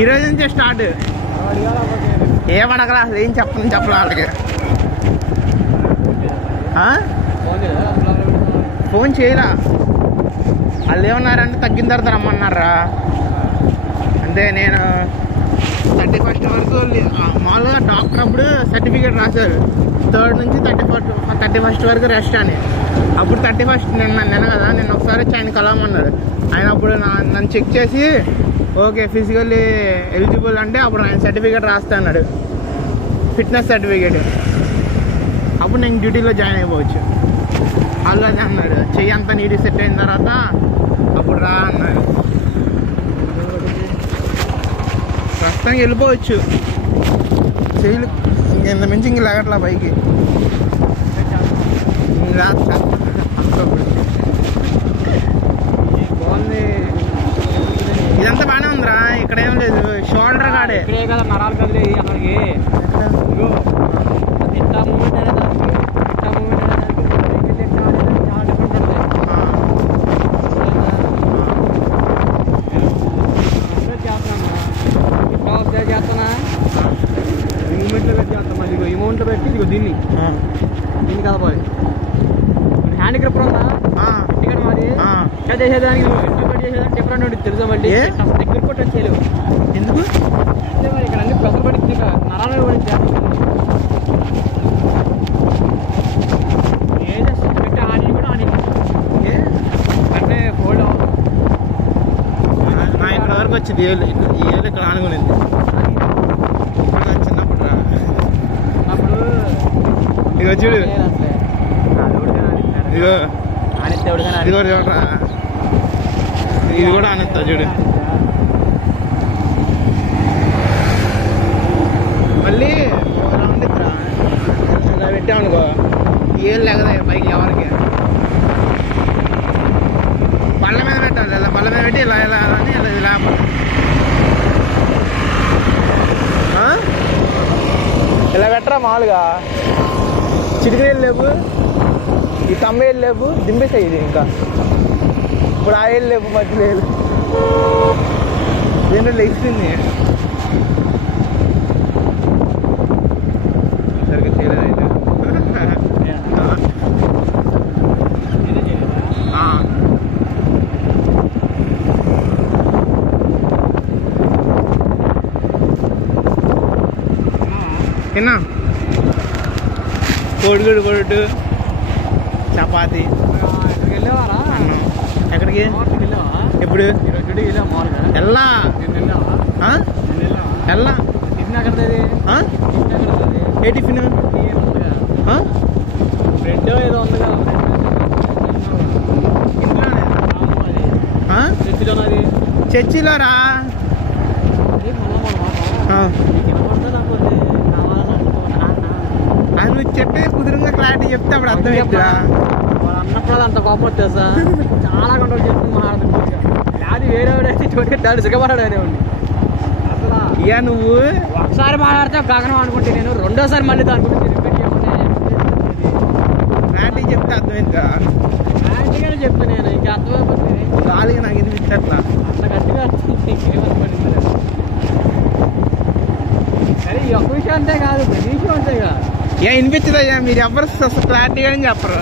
ఈరోజు నుంచే స్టార్ట్. ఏమనగరా అసలు ఏం చెప్పలే వాళ్ళకి. ఫోన్ చేయరా, వాళ్ళు ఏమన్నారంటే తగ్గిన తర్వాత రమ్మన్నారా అంతే. నేను 31st వరకు మామూలుగా డాక్టర్ అప్పుడు సర్టిఫికేట్ రాశారు 3rd నుంచి 31st వరకు రెస్ట్ అని. అప్పుడు 31st నిన్న కదా, నిన్న ఒకసారి ఆయన కలవమన్నాడు. ఆయన అప్పుడు నన్ను చెక్ చేసి ఓకే ఫిజికల్లీ ఎలిజిబుల్ అంటే అప్పుడు ఆయన సర్టిఫికేట్ రాస్తా అన్నాడు, ఫిట్నెస్ సర్టిఫికేట్. అప్పుడు నేను డ్యూటీలో జాయిన్ అయిపోవచ్చు. అలాగే అన్నాడు, చెయ్యి అంతా నీటి సెట్ అయిన తర్వాత అప్పుడు రా అన్నాడు. ప్రస్తుతానికి వెళ్ళిపోవచ్చు. చెయ్యి ఇంకెంత మించి ఇంక లేగట్లా పైకి. బాగుంది, ఇదంతా బాగానే ఉందిరా. ఇక్కడ ఏం లేదు, షోల్డర్ కాడే కదా నరాలు కదిలే అక్కడికి. అమౌంట్లో పెట్టి ఇదిగో దీన్ని కలపాలి. హ్యాండ్ గ్రిప్పర్ ఉందా టికెట్ మాది చేసేదానికి చేసేదానికి డిఫరెంట్ ఉంటుంది తెలుసా. మళ్ళీ దగ్గర కొట్టి వచ్చేయలేవు. ఎందుకు ఇక్కడ అన్ని పెసలు పడింది, నరాలు పడింది. పెట్టి ఆని కూడా ఆని అంటే ఫోల్డ్ నా ఇక్కడ వరకు వచ్చింది. ఏళ్ళు ఇక్కడ ఆనుకునింది చిన్నప్పుడు. ఇగో చూడు, ఇదిగో ఇదిగో చూడరా, ఇది కూడా ఆనేస్తా చూడు. మళ్ళీ రౌండ్ ఇద్దరా ఇలా పెట్టామనుకో ఏళ్ళు లేకదా పైకి ఎవరికి. పళ్ళ మీద పెట్టాలి, ఇలా పళ్ళ మీద పెట్టి ఇలా ఇలా అని ఇలా ఇలా ఇలా పెట్టరా. మామూలుగా చిటికలు లేవు, ఈ తమ్మేళ్ళు లేవు, దింపేసాయి. ఇది ఇంకా ఇప్పుడు ఆ ఏళ్ళు లేవు, మధ్యలో ఏళ్ళు దీంట్లో లెగిస్తుంది. సరిగ్గా చేయలేదు అయితే. తిన్నా కోడిగుడు కొడుటు చపాతి. వెళ్ళేవారా ఎక్కడికి? ఎప్పుడు ఎల్లా ఎల్లా ఏ టిఫిన్ బ్రెడ్ ఏదో ఉంది కదా ఇంట్లోనే. చర్చిలో రా. నువ్వు చెప్పే కుదురుగా క్లారిటీ చెప్తే అప్పుడు అర్థమవుతుందా? వాళ్ళు అన్నప్పుడు అంత కోపం వచ్చేసా చాలా కంట్రోల్ చేస్తుంది మాట్లాడుతుంది. అది వేరేవాడైతే చూడేటాడు సిగబడాడు అనేవాడిని. అసలు ఇక నువ్వు ఒకసారి మాట్లాడితే గగనం అనుకుంటే నేను రెండోసారి మళ్ళీ దాని గురించి రిపీట్ చేయమని క్లారిటీ చెప్తే అర్థమైందా? క్లారిటీగానే చెప్తాను నేను, ఇంకా అర్థమైపోతుంది. ఖాళీగా నాకు వినిపించట్లా అంత గట్టిగా ఏమనుకోండి. సరే ఈ ఒక్క విషయం అంతే కాదు, ప్రతి విషయం అంతేగా. ఏ వినిపించదయ్యా, మీరు ఎవరు క్లారిటీగానే చెప్పరు.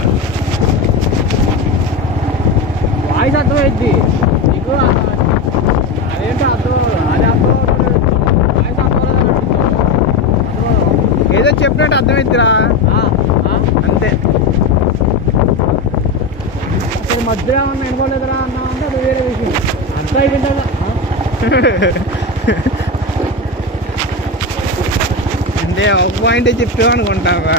వాయిస్ అర్థమైద్ది నీకు, అదేంటో అర్థం. అది అర్థం వాయిస్ అర్థం ఏదో చెప్పినట్టు అర్థమైద్దిరా అంతే. అసలు మధ్యలో ఏమన్నా వినకోలేదురా అన్నా అంటే అది వేరే విషయం. అంతా అయిపోయిందా అంటే ఒక పాయింటే చెప్పావు అనుకుంటావా?